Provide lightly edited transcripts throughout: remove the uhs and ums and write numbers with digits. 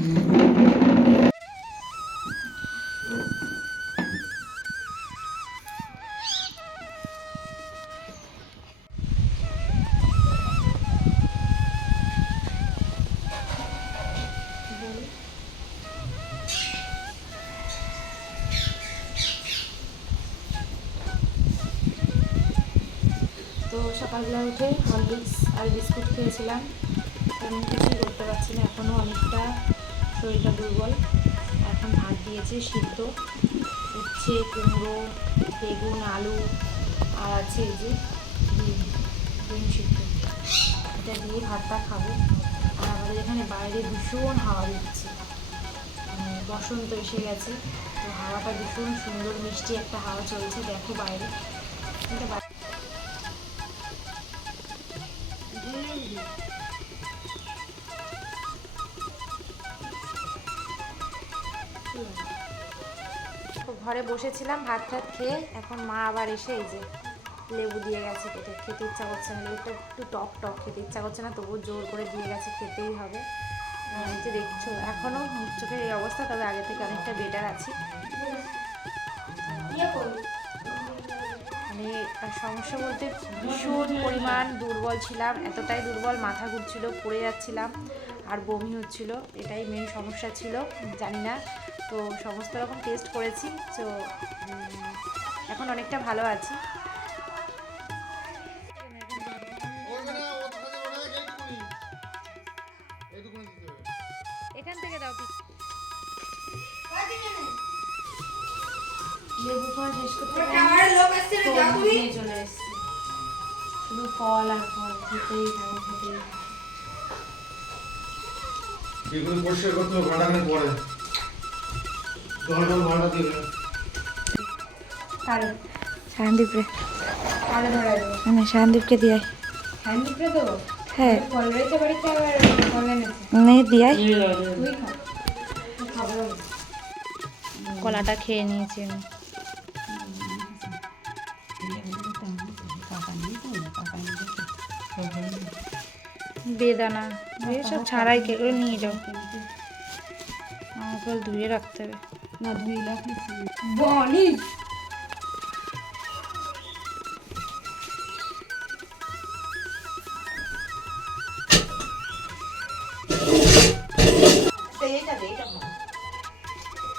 তো সকালবেলা উঠে হরলিক্স আর বিস্কুট খেয়েছিলাম, তেমন কিছুই করতে পারছি না, এখনও অনেকটা শরীরটা দুর্বল। এখন ভাত দিয়েছে সিদ্ধ, উচ্ছে, কুমড়ো, বেগুন, আলু আর আছে এই যে ডিম সিদ্ধ, এটা দিয়ে ভাতটা খাবো। আর আমাদের এখানে বাইরে ভীষণ হাওয়া দিচ্ছে, বসন্ত এসে গেছে, তো হাওয়াটা ভীষণ সুন্দর মিষ্টি একটা হাওয়া চলছে, দেখো বাইরে। ঘরে বসেছিলাম ভাত টাত খেয়ে, এখন মা আবার এসে এই যে লেবু দিয়ে গেছে কেটে, খেতে ইচ্ছা করছে না, লেবুটা একটু টক টক, খেতে ইচ্ছা করছে না, তবুও জোর করে দিয়ে গেছে, খেতেই হবে। এই যে দেখছো এখনও চোখের এই অবস্থা, তবে আগে থেকে অনেকটা বেটার আছি। মানে সমস্যা বলতে ভীষণ পরিমাণ দুর্বল ছিলাম, এতটাই দুর্বল, মাথা ঘুরছিল, পড়ে যাচ্ছিলাম আর বমি হচ্ছিল, এটাই মেন সমস্যা ছিল। জানি না, তো সমস্ত রকম টেস্ট করেছি, তো এখন অনেকটা ভালো আছি। এখান থেকে দাও লেবু খাওয়া শেষ করতে চলে এসছি, শুধু ফল আর ফল, খেতেই থাকো খেতেই থাকো। পরিষ্কার করতে হবে, ঘন্টাখানে পরে ঘন্টা দিবে শান্তদীপরে মানে শান্তদীপকে দিয়ে হ্যাঁ দিয়ে কলাটা খেয়ে নিয়েছি আমি। বেদানা সব ছাড়াই কেগুলো নিয়ে যাও, আমাকে ধুয়ে রাখতে হবে না, ধুয়ে রাখি বলি।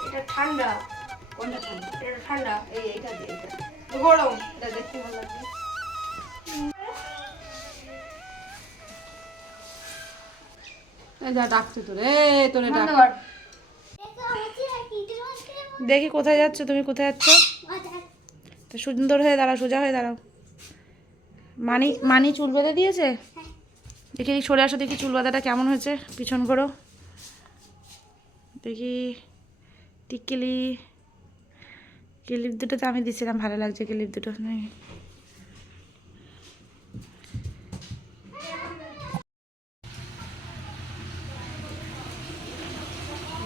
এটা ঠান্ডা, কোনটা ঠান্ডা? এটা ঠান্ডা, এইটা দিয়ে এটা গরম, এটা দেখতে ভালো লাগবে। দেখি কোথায় যাচ্ছ তুমি, কোথায় যাচ্ছ? তো সুন্দর হয়ে দাঁড়াও, সোজা হয়ে দাঁড়াও। মানি চুল বেঁধে দিয়েছে, দেখি সরে আসো, দেখি চুল বাঁধাটা কেমন হয়েছে, পিছন করো দেখি। টিকলি ক্লিপ দুটো তো আমি দিছিলাম, ভালো লাগছে ক্লিপ দুটো।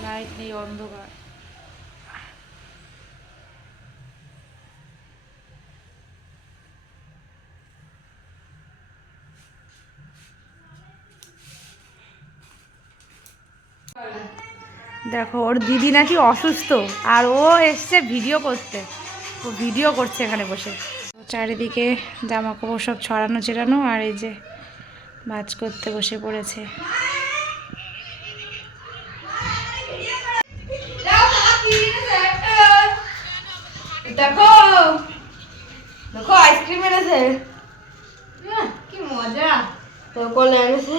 লাইট নেই, অন্ধকার। দেখো ওর দিদি নাকি অসুস্থ, আর ও এসছে ভিডিও করতে, ও ভিডিও করছে এখানে বসে। চারিদিকে জামা কাপড় সব ছড়ানো ছেড়ানো, আর এই যে ভাঁজ করতে বসে পড়েছে। দেখো দেখো আইসক্রিম এনেছে, কি মজা। তো কোলে এনেছে,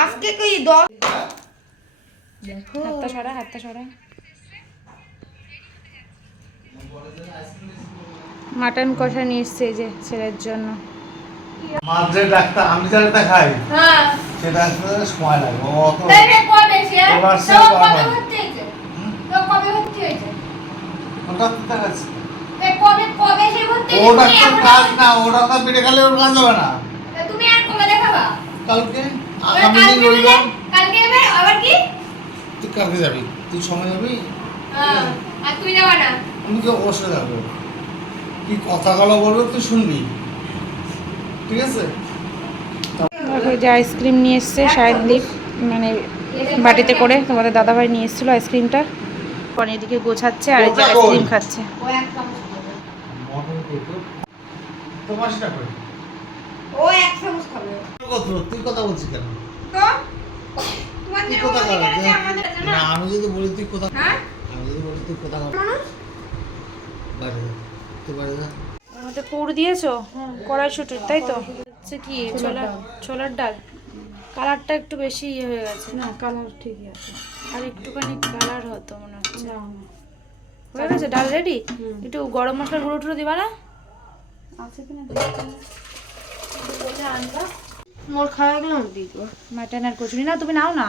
আজকে কি দশ। দেখো হাতটা সরা, হাতটা সরা। মাটন কষা নিয়ে এসছে এই যে ছেলের জন্য। মাছ যে ডাক্তার আমি যেটা খাই, হ্যাঁ সেটা আসলে সময় লাগে। ও তো কবে সে কবে হচ্ছে, তো কবে হচ্ছে ওটা তো দেখাচ্ছি, কবে কবে সে হচ্ছে। ওটা তো কাজ না, ওটা তো পিঠে খেলে ওর কাজ হবে না। তুমি আর কবে দেখাবা? কালকে, আগামী দিন রবিবার। কালকে হবে আবার কি? তুই কালকে যাবি, তুই সময় যাবি? হ্যাঁ, আর তুই যাবা না? আমি তো অবশ্যই যাবো। কি কথাগুলো বলবো তুই শুনবি। ঠিক আছে? দেখো যে আইসক্রিম নিয়ে এসছে শায়নদীপ, মানে বাটিতে করে তোমাদের দাদাভাই নিয়ে এসেছিলো আইসক্রিমটা। পরে এদিকে গোছাচ্ছে আর এই যে আইসক্রিম খাচ্ছে। মটন কেক তোমার সেটা করে ও এক চামচ খাবে। তুই কথা বলছিস কেন? তো তোমাদের তুই কথা ওখানে বল গেলে আমাদের না, আমি যদি বলি তুই কথা হ্যাঁ আমি যদি বলি তুই কথা বল মানুষ বাইরে যা, তুই বাইরে যা। ওর মধ্যে পুর দিয়েছো কড়াইশুটির, তাই তো? হচ্ছে কি ছোলার ডাল। কালারটা একটু বেশি ইয়ে হয়ে গেছে। না কালার ঠিকই আছে। আর একটুখানি কালার হতো মনে হচ্ছে। হয়ে গেছে ডাল রেডি। একটু গরম মশলার গুঁড়ো টুড়ো দিবা না? আছে কিনা দেখতে মোর খাওয়া গেলাম দিয়ে দেবো। মাটন আর কচুরি না, তুমি নাও না।